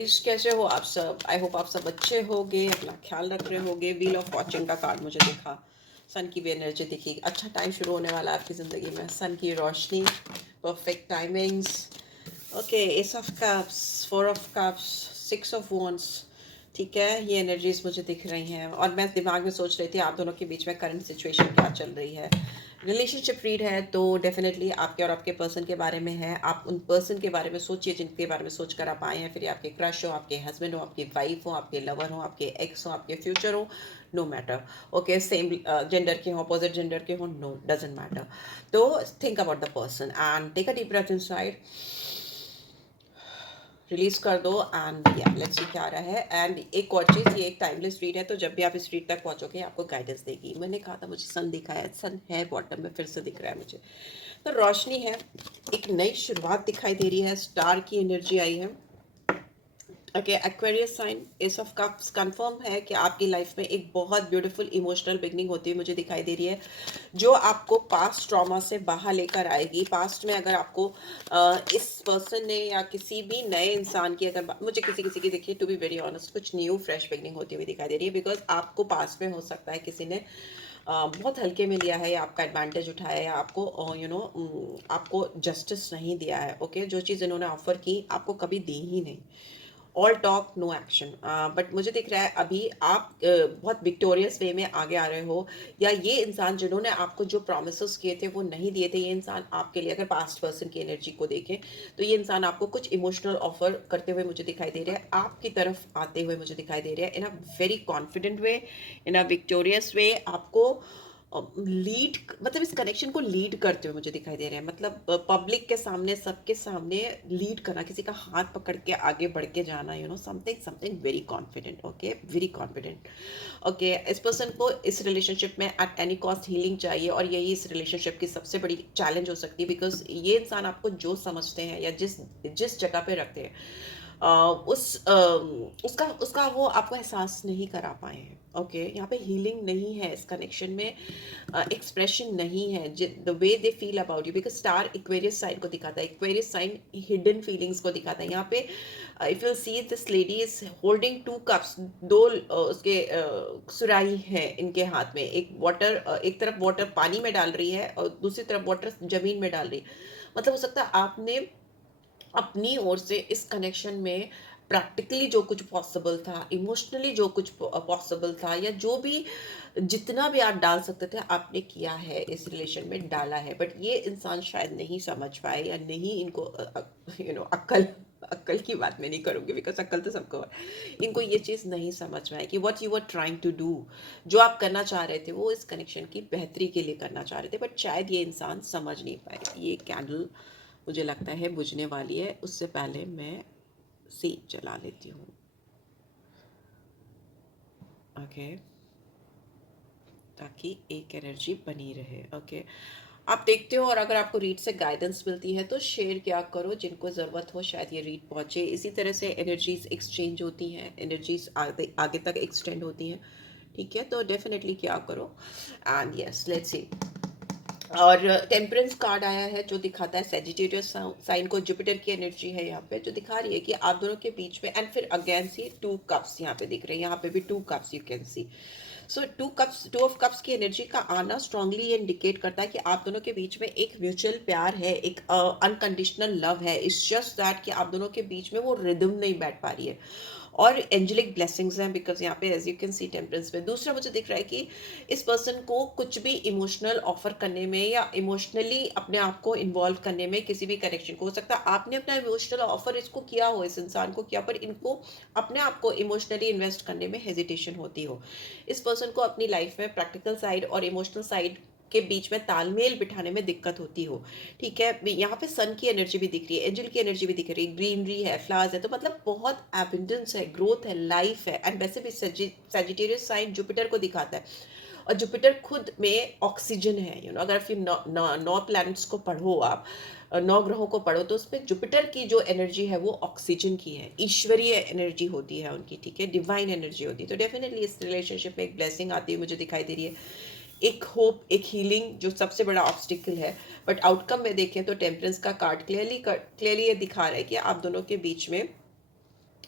कैसे हो आप सब? आई होप आप सब अच्छे होगे, अपना ख्याल रख रहे होगे। व्हील ऑफ फॉर्च्यून का कार्ड मुझे दिखा, सन की भी एनर्जी दिखी। अच्छा टाइम शुरू होने वाला है आपकी ज़िंदगी में, सन की रोशनी, perfect timings. Okay, ace of cups, four of cups, six of wands. ठीक है, ये एनर्जीज मुझे दिख रही हैं और मैं दिमाग में सोच रही थी आप दोनों के बीच में करंट सिचुएशन क्या चल रही है। रिलेशनशिप रीड है तो डेफिनेटली आपके और आपके पर्सन के बारे में है। आप उन पर्सन के बारे में सोचिए जिनके बारे में सोच कर आप आए हैं, फिर ये आपके क्रश हो, आपके हस्बैंड हो, आपकी वाइफ हो, आपके लवर हो, आपके एक्स हो, आपके फ्यूचर हो, no matter. Okay, same gender के हो, अपोजिट जेंडर के हो, नो डजेंट मैटर। तो think about the person and take a deep breath inside, release कर दो एंड या लेट्स सी क्या आ रहा है। एंड एक और चीज़, ये एक टाइमलेस रीड है तो जब भी आप इस रीड तक पहुंचोगे आपको गाइडेंस देगी। मैंने कहा था मुझे सन दिखा है, सन है बॉटम में, फिर से दिख रहा है मुझे। तो रोशनी है, एक नई शुरुआत दिखाई दे रही है, स्टार की एनर्जी आई है। Okay, Aquarius sign, ace of cups confirm है कि आपकी लाइफ में एक बहुत ब्यूटीफुल इमोशनल बिगनिंग होती है मुझे दिखाई दे रही है, जो आपको पास्ट ट्रॉमा से बाहर लेकर आएगी। पास्ट में अगर आपको इस पर्सन ने या किसी भी नए इंसान की, अगर मुझे किसी किसी की देखिए, टू बी वेरी ऑनेस्ट, कुछ न्यू फ्रेश बिगनिंग होती हुई दिखाई दे रही है। बिकॉज आपको पास्ट में हो सकता है किसी ने बहुत हल्के में लिया है या आपका एडवांटेज उठाया है या आपको आपको जस्टिस नहीं दिया है। ओके, जो चीज़ इन्होंने ऑफर की आपको कभी दी ही नहीं। All talk no action, but मुझे दिख रहा है अभी आप बहुत विक्टोरियस वे में आगे आ रहे हो, या ये इंसान जिन्होंने आपको जो प्रोमिस किए थे वो नहीं दिए थे, ये इंसान आपके लिए, अगर पास्ट पर्सन की एनर्जी को देखें तो ये इंसान आपको कुछ इमोशनल ऑफर करते हुए मुझे दिखाई दे रहा है, आपकी तरफ आते हुए मुझे दिखाई दे रहा है इन a very confident way, in a victorious वे। आपको लीड, मतलब इस कनेक्शन को लीड करते हुए मुझे दिखाई दे रहे हैं, मतलब पब्लिक के सामने, सबके सामने लीड करना, किसी का हाथ पकड़ के आगे बढ़ के जाना, something something very confident. Okay, very confident. Okay, इस पर्सन को इस रिलेशनशिप में एट एनी कॉस्ट हीलिंग चाहिए और यही इस रिलेशनशिप की सबसे बड़ी चैलेंज हो सकती है। बिकॉज ये इंसान आपको जो समझते हैं या जिस जिस जगह पे रखते हैं, उसका उसका वो आपको एहसास नहीं करा पाए हैं। ओके, यहाँ पे हीलिंग नहीं है इस कनेक्शन में, एक्सप्रेशन नहीं है the way they feel about you. Because star Aquarius sign को दिखाता है, इक्वेरियस साइन हिडन फीलिंग्स को दिखाता है। यहाँ पे if you see this lady is holding two cups, दो उसके सुराही है इनके हाथ में, एक वाटर, एक तरफ वाटर पानी में डाल रही है और दूसरी तरफ वाटर जमीन में डाल रही है। मतलब हो सकता है आपने अपनी ओर से इस कनेक्शन में प्रैक्टिकली जो कुछ पॉसिबल था, इमोशनली जो कुछ पॉसिबल था, या जो भी जितना भी आप डाल सकते थे आपने किया है, इस रिलेशन में डाला है। बट ये इंसान शायद नहीं समझ पाए या नहीं, इनको अक्ल, अक्ल की बात मैं नहीं करूंगी बिकॉज अक्ल तो सबको है, इनको ये चीज़ नहीं समझ में आए कि what you are trying to do, जो आप करना चाह रहे थे वो इस कनेक्शन की बेहतरी के लिए करना चाह रहे थे, बट शायद ये इंसान समझ नहीं पाए। ये कैंडल मुझे लगता है बुझने वाली है, उससे पहले मैं सीप जला लेती हूँ। ओके, ताकि एक एनर्जी बनी रहे। ओके, आप देखते हो और अगर आपको रीड से गाइडेंस मिलती है तो शेयर क्या करो, जिनको ज़रूरत हो शायद ये रीड पहुँचे। इसी तरह से एनर्जीज एक्सचेंज होती हैं, एनर्जीज आगे आगे तक एक्सटेंड होती हैं। ठीक है, तो डेफिनेटली क्या करो। And yes, let's see. और टेम्परेंस कार्ड आया है जो दिखाता है सेजिटेरियस साइन को, जुपिटर की एनर्जी है यहाँ पे जो दिखा रही है कि आप दोनों के बीच में, एंड फिर अगेन सी टू कप्स यहाँ पे दिख रहे हैं, यहाँ पे भी two cups you can C. So two cups, two of cups की एनर्जी का आना स्ट्रांगली ये इंडिकेट करता है कि आप दोनों के बीच में एक म्यूचुअल प्यार है, एक अनकंडीशनल लव है। इट्स जस्ट दैट कि आप दोनों के बीच में वो रिदम नहीं बैठ पा रही है, और एंजेलिक ब्लेसिंग्स हैं बिकॉज यहाँ पे as you can see temperance में। दूसरा मुझे दिख रहा है कि इस पर्सन को कुछ भी इमोशनल ऑफर करने में या इमोशनली अपने आप को इन्वॉल्व करने में, किसी भी कनेक्शन को, हो सकता है आपने अपना इमोशनल ऑफर इसको किया हो, इस इंसान को किया, पर इनको अपने आप को इमोशनली इन्वेस्ट करने में हेजिटेशन होती हो। इस पर्सन को अपनी लाइफ में प्रैक्टिकल साइड और इमोशनल साइड के बीच में तालमेल बिठाने में दिक्कत होती हो। ठीक है, यहाँ पे सन की एनर्जी भी दिख रही है, एंजल की एनर्जी भी दिख रही है, ग्रीनरी है, फ्लावर्स है, तो मतलब बहुत एबिंडेंस है, ग्रोथ है, लाइफ है। एंड वैसे भी सेजिटेरियस साइन जुपिटर को दिखाता है, और जुपिटर खुद में ऑक्सीजन है। अगर फिर नौ प्लैनेट्स को पढ़ो आप, नौ ग्रहों को पढ़ो, तो उसमें जुपिटर की जो एनर्जी है वो ऑक्सीजन की है, ईश्वरीय एनर्जी होती है उनकी। ठीक है, डिवाइन एनर्जी होती है। तो डेफिनेटली इस रिलेशनशिप में एक ब्लेसिंग आती हुई मुझे दिखाई दे रही है, एक होप, एक हीलिंग, जो सबसे बड़ा ऑब्स्टिकल है। बट आउटकम में देखें तो टेम्परेंस का कार्ड क्लियरली क्लियरली ये दिखा रहा है कि आप दोनों के बीच में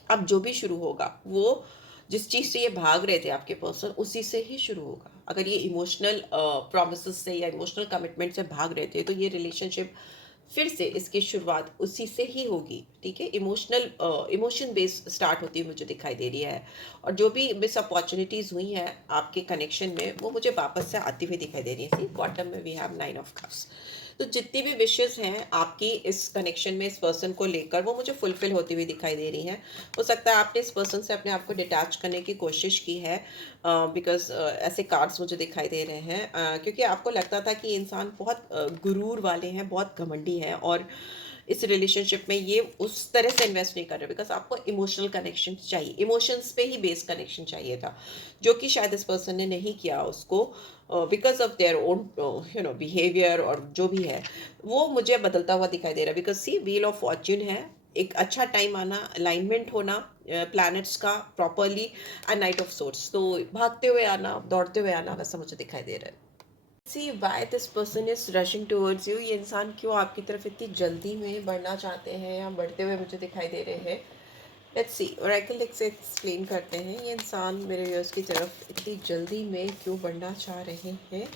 अब जो भी शुरू होगा वो जिस चीज़ से ये भाग रहे थे आपके पर्सन, उसी से ही शुरू होगा। अगर ये इमोशनल प्रोमिसेस से या इमोशनल कमिटमेंट से भाग रहे थे, तो ये रिलेशनशिप फिर से इसकी शुरुआत उसी से ही होगी। ठीक है, इमोशनल इमोशन बेस स्टार्ट होती है मुझे दिखाई दे रही है। और जो भी मिस अपॉर्चुनिटीज हुई हैं आपके कनेक्शन में, वो मुझे वापस से आती हुई दिखाई दे रही है। सी बॉटम में वी हैव 9 ऑफ कप्स। तो जितनी भी विशेस हैं आपकी इस कनेक्शन में इस पर्सन को लेकर, वो मुझे फुलफिल होती हुई दिखाई दे रही हैं। हो सकता है आपने इस पर्सन से अपने आप को डिटैच करने की कोशिश की है, बिकॉज ऐसे कार्ड्स मुझे दिखाई दे रहे हैं, क्योंकि आपको लगता था कि ये इंसान बहुत गुरूर वाले हैं, बहुत घमंडी हैं, और इस रिलेशनशिप में ये उस तरह से इन्वेस्ट नहीं कर रहे, बिकॉज आपको इमोशनल कनेक्शन चाहिए, इमोशंस पे ही बेस्ड कनेक्शन चाहिए था, जो कि शायद इस पर्सन ने नहीं किया उसको, because of their own behaviour, और जो भी है वो मुझे बदलता हुआ दिखाई दे रहा है। Because see wheel of fortune है, एक अच्छा टाइम आना, अलाइनमेंट होना प्लैनेट्स का properly, and knight of swords, तो भागते हुए आना, दौड़ते हुए आना, वैसा मुझे दिखाई दे रहा है। See why this person is rushing towards you, ये इंसान क्यों आपकी तरफ इतनी जल्दी में बढ़ना चाहते हैं या बढ़ते हुए मुझे दिखाई दे रहे हैं। लेट्स सी, ओरेकल से एक्सप्लेन करते हैं ये इंसान मेरे व्यूअर्स की तरफ इतनी जल्दी में क्यों बढ़ना चाह रहे हैं।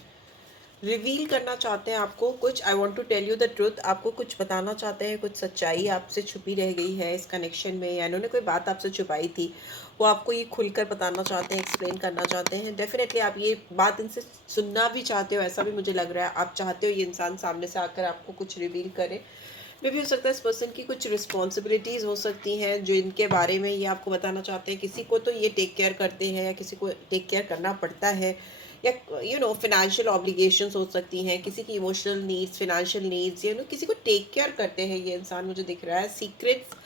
रिवील करना चाहते हैं आपको कुछ, I want to tell you the truth, आपको कुछ बताना चाहते हैं, कुछ सच्चाई आपसे छुपी रह गई है इस कनेक्शन में, या इन्होंने कोई बात आपसे छुपाई थी, वो आपको ये खुलकर बताना चाहते हैं, एक्सप्लेन करना चाहते हैं। डेफिनेटली आप ये बात इनसे सुनना भी चाहते हो, ऐसा भी मुझे लग रहा है। आप चाहते हो ये इंसान सामने से आकर आपको कुछ रिवील करे। मे भी हो सकता है इस पर्सन की कुछ रिस्पॉन्सिबिलिटीज़ हो सकती हैं जो इनके बारे में ये आपको बताना चाहते हैं। किसी को तो ये टेक केयर करते हैं, या किसी को टेक केयर करना पड़ता है, या फाइनेंशियल ऑब्लिगेशंस हो सकती हैं, किसी की इमोशनल नीड्स, फाइनेंशियल नीड्स, किसी को टेक केयर करते हैं ये इंसान, मुझे दिख रहा है। सीक्रेट्स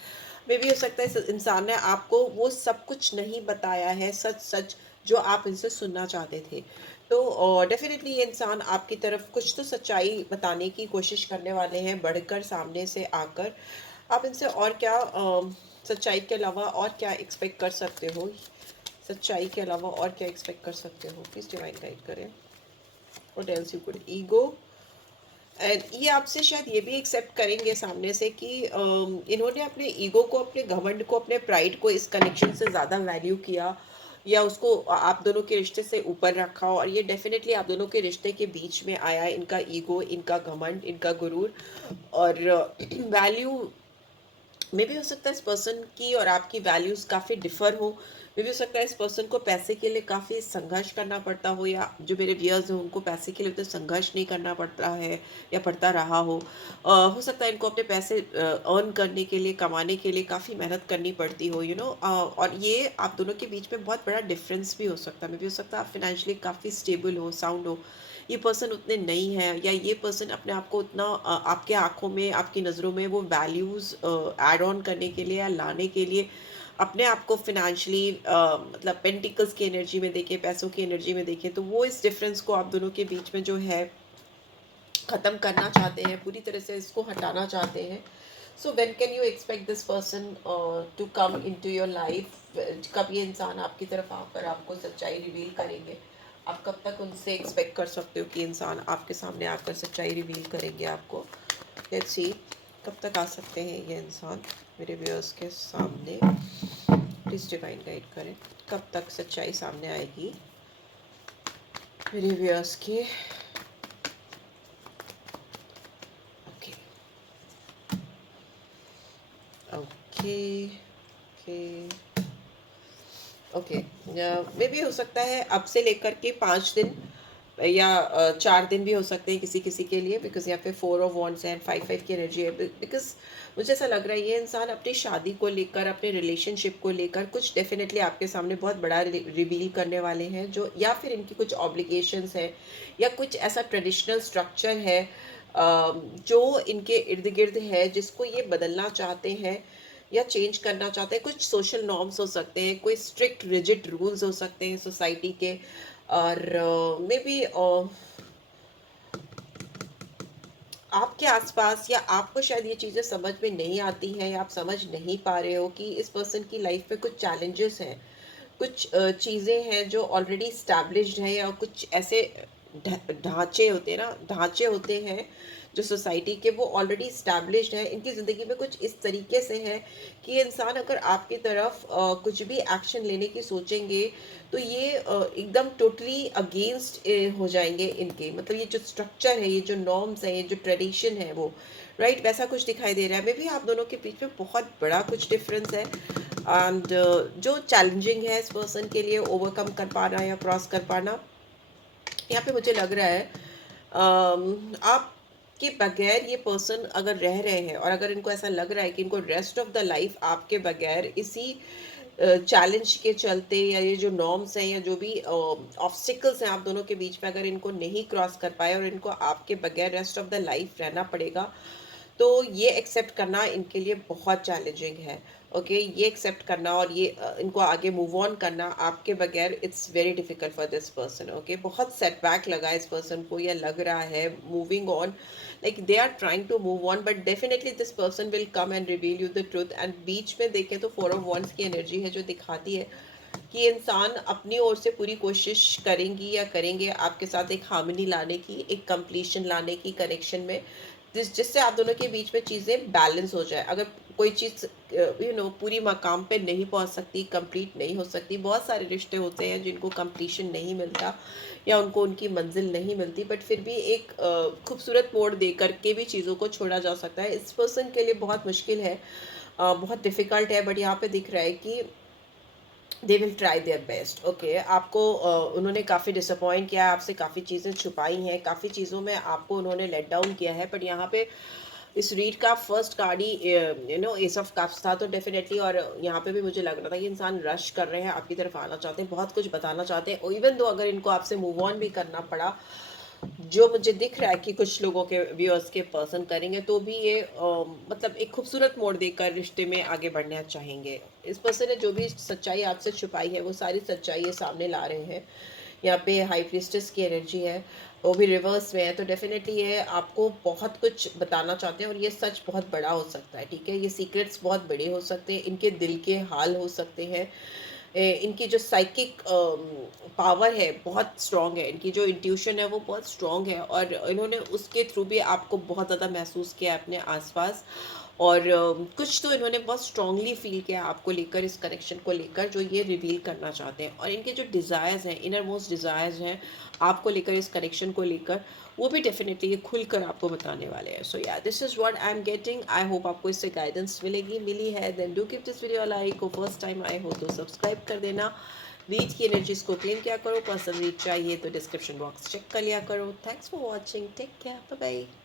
में भी हो सकता है इस इंसान ने आपको वो सब कुछ नहीं बताया है, सच सच जो आप इनसे सुनना चाहते थे। तो डेफिनेटली ये इंसान आपकी तरफ कुछ तो सच्चाई बताने की कोशिश करने वाले हैं, बढ़कर सामने से आकर। आप इनसे और क्या सच्चाई के अलावा और क्या एक्सपेक्ट कर सकते हो, सच्चाई के अलावा और क्या एक्सपेक्ट कर सकते हो, प्लीज डिवाइन गाइड करें। What else you could ego, and ये आपसे शायद ये भी एक्सेप्ट करेंगे सामने से कि इन्होंने अपने ईगो को, अपने घमंड को, अपने प्राइड को इस कनेक्शन से ज़्यादा वैल्यू किया, या उसको आप दोनों के रिश्ते से ऊपर रखा, और ये डेफिनेटली आप दोनों के रिश्ते के बीच में आया, इनका ईगो, इनका घमंड, इनका गुरूर और वैल्यू। मे भी हो सकता है इस पर्सन की और आपकी वैल्यूज़ काफ़ी डिफर हो। मे भी हो सकता है इस पर्सन को पैसे के लिए काफ़ी संघर्ष करना पड़ता हो, या जो मेरे व्यूअर्स हैं उनको पैसे के लिए तो संघर्ष नहीं करना पड़ता है या पड़ता रहा हो सकता है इनको अपने पैसे अर्न करने के लिए, कमाने के लिए काफ़ी मेहनत करनी पड़ती हो, और ये आप दोनों के बीच में बहुत बड़ा डिफरेंस भी हो सकता है। मे भी हो सकता है आप फिनेंशियली काफ़ी स्टेबल हो, साउंड हो, ये पर्सन उतने नहीं है, या ये पर्सन अपने आप को उतना आपके आंखों में, आपकी नज़रों में वो वैल्यूज़ ऐड ऑन करने के लिए या लाने के लिए अपने आप को फिनेंशियली, मतलब पेंटिकल्स की एनर्जी में देखें, पैसों की एनर्जी में देखें, तो वो इस डिफरेंस को आप दोनों के बीच में जो है ख़त्म करना चाहते हैं, पूरी तरह से इसको हटाना चाहते हैं। So when can you expect this person to come into your life, कब ये इंसान आपकी तरफ आकर आपको सच्चाई रिवील करेंगे, आप कब तक उनसे एक्सपेक्ट कर सकते हो कि इंसान आपके सामने आकर सच्चाई रिवील करेंगे आपको। लेट्स सी, कब तक आ सकते हैं ये इंसान मेरे व्यूअर्स के सामने, प्लीज़ डिवाइन गाइड करें, कब तक सच्चाई सामने आएगी मेरे व्यूअर्स के। ओके ओके ओके ओके, मे भी हो सकता है अब से लेकर के 5 दिन या 4 दिन भी हो सकते हैं किसी किसी के लिए, बिकॉज यहाँ पे 4 ऑफ वॉन्ड्स एंड 5 5 की एनर्जी है। बिकॉज मुझे ऐसा लग रहा है ये इंसान अपनी शादी को लेकर, अपने रिलेशनशिप को लेकर कुछ डेफिनेटली आपके सामने बहुत बड़ा रिवील करने वाले हैं, जो या फिर इनकी कुछ ऑब्लिगेशंस है, या कुछ ऐसा ट्रेडिशनल स्ट्रक्चर है जो इनके इर्द गिर्द है, जिसको ये बदलना चाहते हैं या चेंज करना चाहते हैं। कुछ सोशल नॉर्म्स हो सकते हैं, कोई स्ट्रिक्ट रिजिड रूल्स हो सकते हैं सोसाइटी के, और मे बी आपके आसपास, या आपको शायद ये चीज़ें समझ में नहीं आती हैं, या आप समझ नहीं पा रहे हो कि इस पर्सन की लाइफ में कुछ चैलेंजेस हैं, कुछ चीज़ें हैं जो ऑलरेडी इस्टेब्लिश्ड हैं, या कुछ ऐसे ढांचे होते हैं ना, ढांचे होते हैं जो सोसाइटी के, वो ऑलरेडी इस्टेब्लिश्ड है, इनकी ज़िंदगी में कुछ इस तरीके से है कि इंसान अगर आपकी तरफ कुछ भी एक्शन लेने की सोचेंगे तो ये एकदम टोटली अगेंस्ट हो जाएंगे इनके, मतलब ये जो स्ट्रक्चर है, ये जो नॉर्म्स है, ये जो ट्रेडिशन है, वो राइट वैसा कुछ दिखाई दे रहा है। मे भी आप दोनों के बीच में बहुत बड़ा कुछ डिफरेंस है, एंड जो चैलेंजिंग है इस पर्सन के लिए ओवरकम कर पाना या क्रॉस कर पाना, यहाँ पे मुझे लग रहा है आप के बगैर ये पर्सन अगर रह रहे हैं और अगर इनको ऐसा लग रहा है कि इनको रेस्ट ऑफ द लाइफ आपके बगैर इसी चैलेंज के चलते, या ये जो नॉर्म्स हैं या जो भी ऑब्स्टिकल्स हैं आप दोनों के बीच में, अगर इनको नहीं क्रॉस कर पाए और इनको आपके बगैर रेस्ट ऑफ द लाइफ रहना पड़ेगा, तो ये एक्सेप्ट करना इनके लिए बहुत चैलेंजिंग है। ओके, ये एक्सेप्ट करना और ये इनको आगे मूव ऑन करना आपके बगैर, it's very difficult for this person. Okay, बहुत सेटबैक लगा है इस पर्सन को, या लग रहा है moving on, like they are trying to move on, but definitely this person will come and reveal you the truth. And बीच में देखें तो 4 ऑफ वंस की एनर्जी है जो दिखाती है कि इंसान अपनी ओर से पूरी कोशिश करेंगी या करेंगे आपके साथ एक हार्मनी लाने की, एक कंप्लीशन लाने की कनेक्शन में, जिससे आप दोनों के बीच में चीज़ें बैलेंस हो जाए। अगर कोई चीज़ पूरी मकाम पे नहीं पहुंच सकती, कंप्लीट नहीं हो सकती, बहुत सारे रिश्ते होते हैं जिनको कंप्लीशन नहीं मिलता या उनको उनकी मंजिल नहीं मिलती, बट फिर भी एक खूबसूरत मोड़ दे करके भी चीज़ों को छोड़ा जा सकता है। इस पर्सन के लिए बहुत मुश्किल है, बहुत डिफ़िकल्ट है, बट यहाँ पे दिख रहा है कि they will try their best. Okay, आपको उन्होंने काफ़ी डिसअपॉइंट किया है, आपसे काफ़ी चीज़ें छुपाई हैं, काफ़ी चीज़ों में आपको उन्होंने लेट डाउन किया है, बट यहाँ पे इस रीड का first card he S of cups था, तो डेफिनेटली, और यहाँ पे भी मुझे लग रहा था कि इंसान रश कर रहे हैं, आपकी तरफ आना चाहते हैं, बहुत कुछ बताना चाहते हैं, इवन दो अगर इनको आपसे मूव ऑन भी करना पड़ा, जो मुझे दिख रहा है कि कुछ लोगों के व्यूअर्स के पर्सन करेंगे, तो भी ये मतलब एक खूबसूरत मोड़ देकर रिश्ते में आगे बढ़ना चाहेंगे। इस पर्सन ने जो भी सच्चाई आपसे छुपाई है, वो सारी सच्चाई ये सामने ला रहे हैं। यहाँ पे हाई प्रीस्टेस की एनर्जी है, वो भी रिवर्स में है, तो डेफिनेटली ये आपको बहुत कुछ बताना चाहते हैं, और ये सच बहुत बड़ा हो सकता है। ठीक है, ये सीक्रेट्स बहुत बड़े हो सकते हैं, इनके दिल के हाल हो सकते हैं, इनकी जो साइकिक पावर है बहुत स्ट्रॉन्ग है, इनकी जो इंट्यूशन है वो बहुत स्ट्रॉन्ग है, और इन्होंने उसके थ्रू भी आपको बहुत ज़्यादा महसूस किया अपने आसपास, और कुछ तो इन्होंने बहुत स्ट्रांगली फील किया आपको लेकर, इस कनेक्शन को लेकर, जो ये रिवील करना चाहते हैं। और इनके जो डिज़ायर्स हैं, इनर मोस्ट डिज़ायर्स हैं आपको लेकर, इस कनेक्शन को लेकर, वो भी डेफिनेटली ये खुलकर आपको बताने वाले हैं। So yeah, this is what I am getting. I hope आपको इससे गाइडेंस मिली है। Then do give this video like, को फर्स्ट टाइम आए हो तो सब्सक्राइब कर देना। रीड की एनर्जीज को क्लेम क्या करो, पर्सनल रीड चाहिए तो डिस्क्रिप्शन बॉक्स चेक कर लिया करो। Thanks for watching, take care, bye bye.